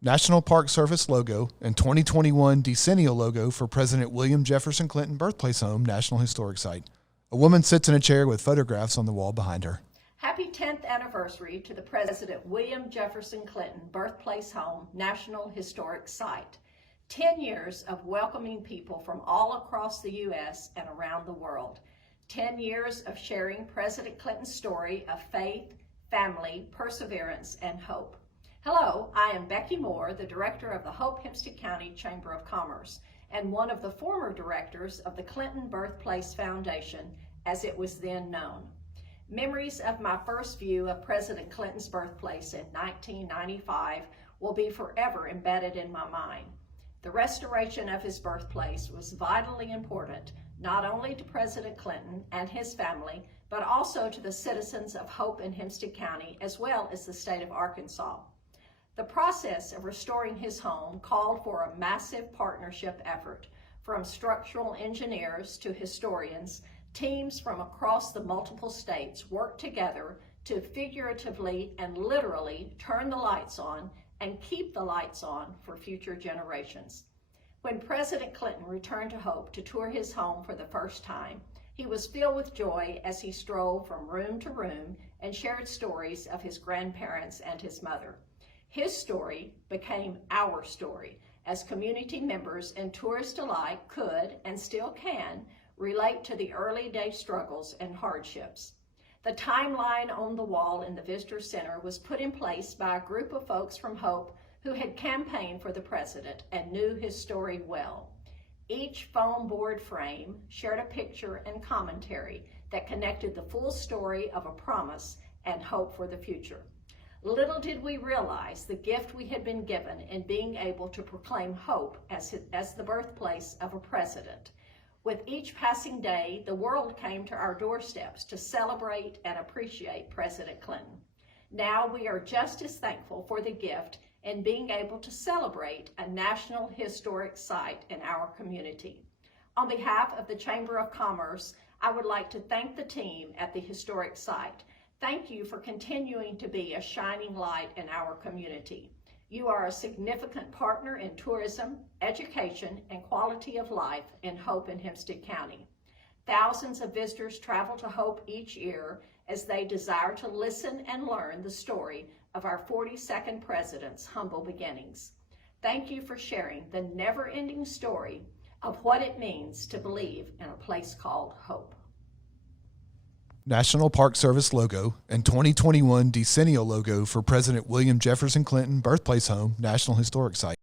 National Park Service logo and 2021 decennial logo for President William Jefferson Clinton Birthplace Home, National Historic Site. A woman sits in a chair with photographs on the wall behind her. Happy 10th anniversary to the President William Jefferson Clinton Birthplace Home, National Historic Site. 10 years of welcoming people from all across the U.S. and around the world. 10 years of sharing President Clinton's story of faith, family, perseverance, and hope. Hello, I am Beckie Moore, the director of the Hope-Hempstead Chamber of Commerce and one of the former directors of the Clinton Birthplace Foundation, as it was then known. Memories of my first view of President Clinton's birthplace in 1995 will be forever embedded in my mind. The restoration of his birthplace was vitally important, not only to President Clinton and his family, but also to the citizens of Hope and Hempstead County, as well as the state of Arkansas. The process of restoring his home called for a massive partnership effort from structural engineers to historians. Teams from across the multiple states worked together to figuratively and literally turn the lights on and keep the lights on for future generations. When President Clinton returned to Hope to tour his home for the first time, he was filled with joy as he strolled from room to room and shared stories of his grandparents and his mother. His story became our story, as community members and tourists alike could, and still can, relate to the early day struggles and hardships. The timeline on the wall in the Visitor Center was put in place by a group of folks from Hope who had campaigned for the president and knew his story well. Each foam board frame shared a picture and commentary that connected the full story of a promise and hope for the future. Little did we realize the gift we had been given in being able to proclaim Hope as the birthplace of a president. With each passing day, the world came to our doorsteps to celebrate and appreciate President Clinton. Now we are just as thankful for the gift in being able to celebrate a national historic site in our community. On behalf of the Chamber of Commerce, I would like to thank the team at the historic site. Thank you for continuing to be a shining light in our community. You are a significant partner in tourism, education, and quality of life in Hope and Hempstead County. Thousands of visitors travel to Hope each year as they desire to listen and learn the story of our 42nd president's humble beginnings. Thank you for sharing the never-ending story of what it means to believe in a place called Hope. National Park Service logo and 2021 decennial logo for President William Jefferson Clinton Birthplace Home, National Historic Site.